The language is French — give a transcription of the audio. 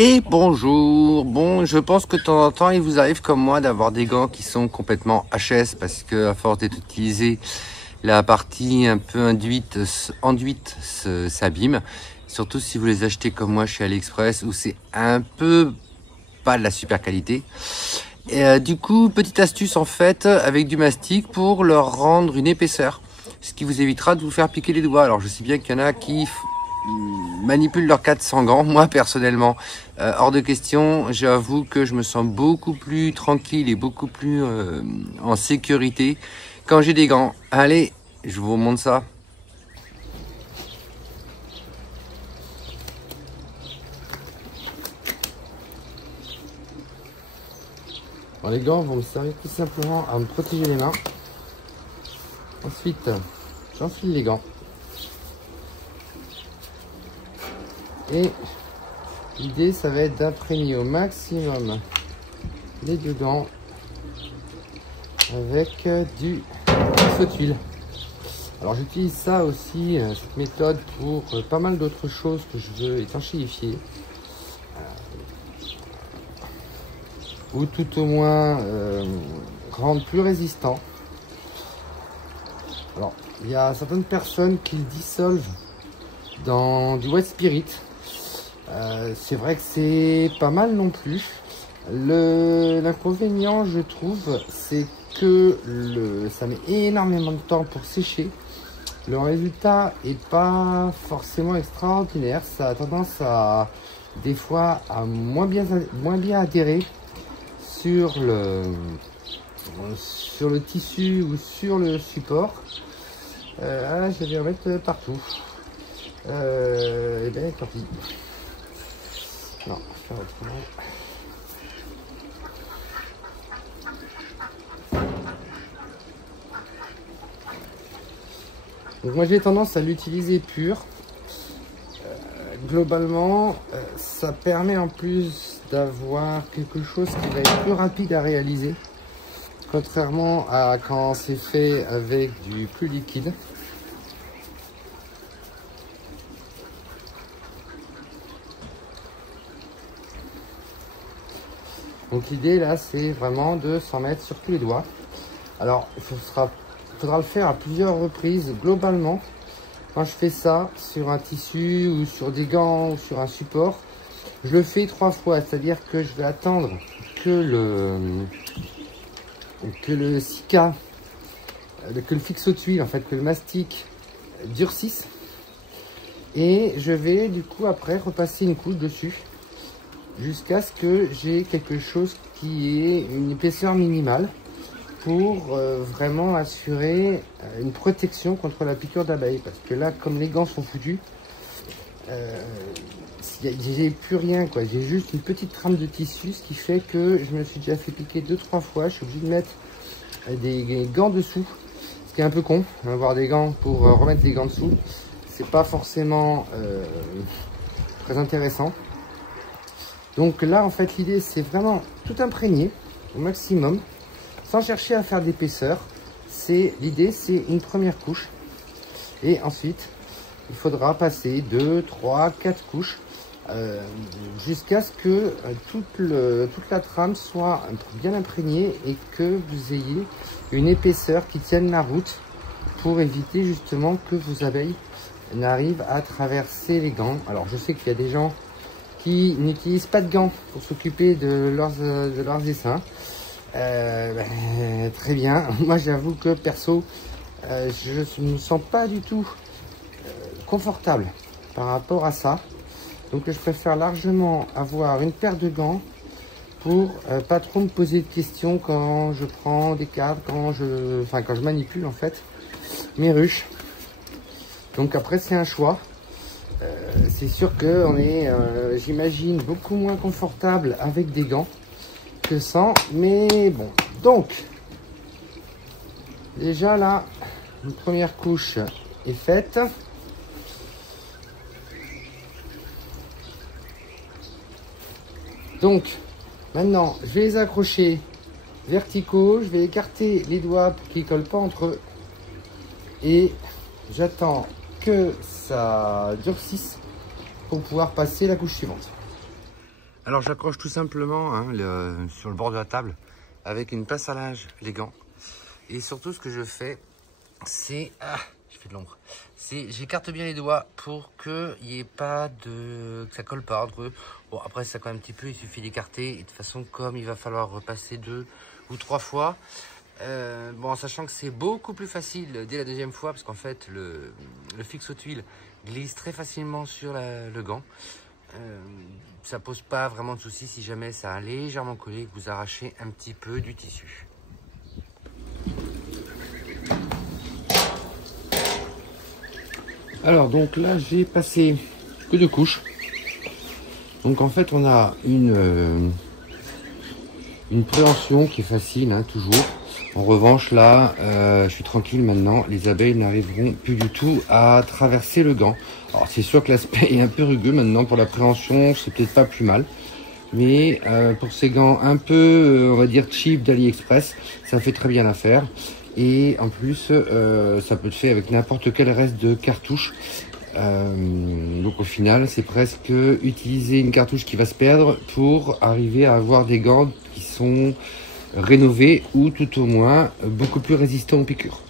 Et bonjour. Bon, je pense que de temps en temps, il vous arrive comme moi d'avoir des gants qui sont complètement HS parce que à force d'être utilisés, la partie un peu enduite s'abîme. Surtout si vous les achetez comme moi chez AliExpress où c'est un peu pas de la super qualité. Et du coup, petite astuce en fait avec du mastic pour leur rendre une épaisseur, ce qui vous évitera de vous faire piquer les doigts. Alors je sais bien qu'il y en a qui manipulent leurs 400 gants. Moi personnellement, hors de question. J'avoue que je me sens beaucoup plus tranquille et beaucoup plus en sécurité quand j'ai des gants. Allez, je vous montre ça. Alors, les gants vont me servir tout simplement à me protéger les mains. Ensuite, j'enfile les gants. Et l'idée, ça va être d'imprégner au maximum les deux gants avec du faux-tuile. Alors j'utilise ça aussi, cette méthode, pour pas mal d'autres choses que je veux étanchéifier. Ou tout au moins rendre plus résistant. Alors, il y a certaines personnes qui le dissolvent dans du white spirit. C'est vrai que c'est pas mal non plus. L'inconvénient, je trouve, c'est que ça met énormément de temps pour sécher. Le résultat est pas forcément extraordinaire. Ça a tendance à, des fois, à moins bien adhérer sur le tissu ou sur le support. Je vais en mettre partout. Et bien tant pis. Non, je vais faire autrement. Donc moi j'ai tendance à l'utiliser pur. Globalement, ça permet en plus d'avoir quelque chose qui va être plus rapide à réaliser, contrairement à quand c'est fait avec du plus liquide. Donc l'idée là, c'est vraiment de s'en mettre sur tous les doigts. Alors il faudra le faire à plusieurs reprises. Globalement, quand je fais ça sur un tissu ou sur des gants ou sur un support, je le fais 3 fois, c'est-à-dire que je vais attendre que le sika, que le fixo-tuile, en fait, que le mastic durcisse. Et je vais du coup après repasser une couche dessus jusqu'à ce que j'ai quelque chose qui ait une épaisseur minimale pour vraiment assurer une protection contre la piqûre d'abeille. Parce que là, comme les gants sont foutus, j'ai plus rien, quoi. J'ai juste une petite trame de tissu, ce qui fait que je me suis déjà fait piquer 2-3 fois. Je suis obligé de mettre des gants dessous, ce qui est un peu con, avoir des gants pour remettre des gants dessous. C'est pas forcément très intéressant. Donc là, en fait, l'idée, c'est vraiment tout imprégner au maximum, sans chercher à faire d'épaisseur. L'idée, c'est une première couche. Et ensuite, il faudra passer 2, 3, 4 couches jusqu'à ce que toute la trame soit bien imprégnée et que vous ayez une épaisseur qui tienne la route pour éviter justement que vos abeilles n'arrivent à traverser les gants. Alors, je sais qu'il y a des gens qui n'utilisent pas de gants pour s'occuper de leurs essaims. Très bien. Moi, j'avoue que perso, je ne me sens pas du tout confortable par rapport à ça. Donc, je préfère largement avoir une paire de gants pour pas trop me poser de questions quand je prends des cadres, quand je manipule en fait mes ruches. Donc après, c'est un choix. C'est sûr qu'on est, j'imagine, beaucoup moins confortable avec des gants que sans, mais bon. Donc, déjà là, une première couche est faite. Donc, maintenant, je vais les accrocher verticaux. Je vais écarter les doigts pour qu'ils ne collent pas entre eux. Et j'attends que ça durcisse pour pouvoir passer la couche suivante. Alors j'accroche tout simplement hein, sur le bord de la table avec une pince à linge les gants. Et surtout ce que je fais, c'est... je fais de l'ombre. J'écarte bien les doigts pour qu'il n'y ait pas de... que ça colle pas entre eux. Bon après ça colle un petit peu, il suffit d'écarter. Et de toute façon comme il va falloir repasser 2 ou 3 fois. Bon, en sachant que c'est beaucoup plus facile dès la deuxième fois, parce qu'en fait le fixe aux tuiles glisse très facilement sur le gant. Ça pose pas vraiment de soucis si jamais ça a légèrement collé et que vous arrachez un petit peu du tissu. Alors donc là j'ai passé que 2 couches. Donc en fait on a une préhension qui est facile hein, toujours. En revanche là je suis tranquille maintenant, les abeilles n'arriveront plus du tout à traverser le gant. Alors c'est sûr que l'aspect est un peu rugueux maintenant pour la préhension, c'est peut-être pas plus mal. Mais pour ces gants un peu on va dire cheap d'AliExpress, ça fait très bien l'affaire. Et en plus ça peut être fait avec n'importe quel reste de cartouche. Donc au final c'est presque utiliser une cartouche qui va se perdre pour arriver à avoir des gants qui sont rénovés ou tout au moins beaucoup plus résistants aux piqûres.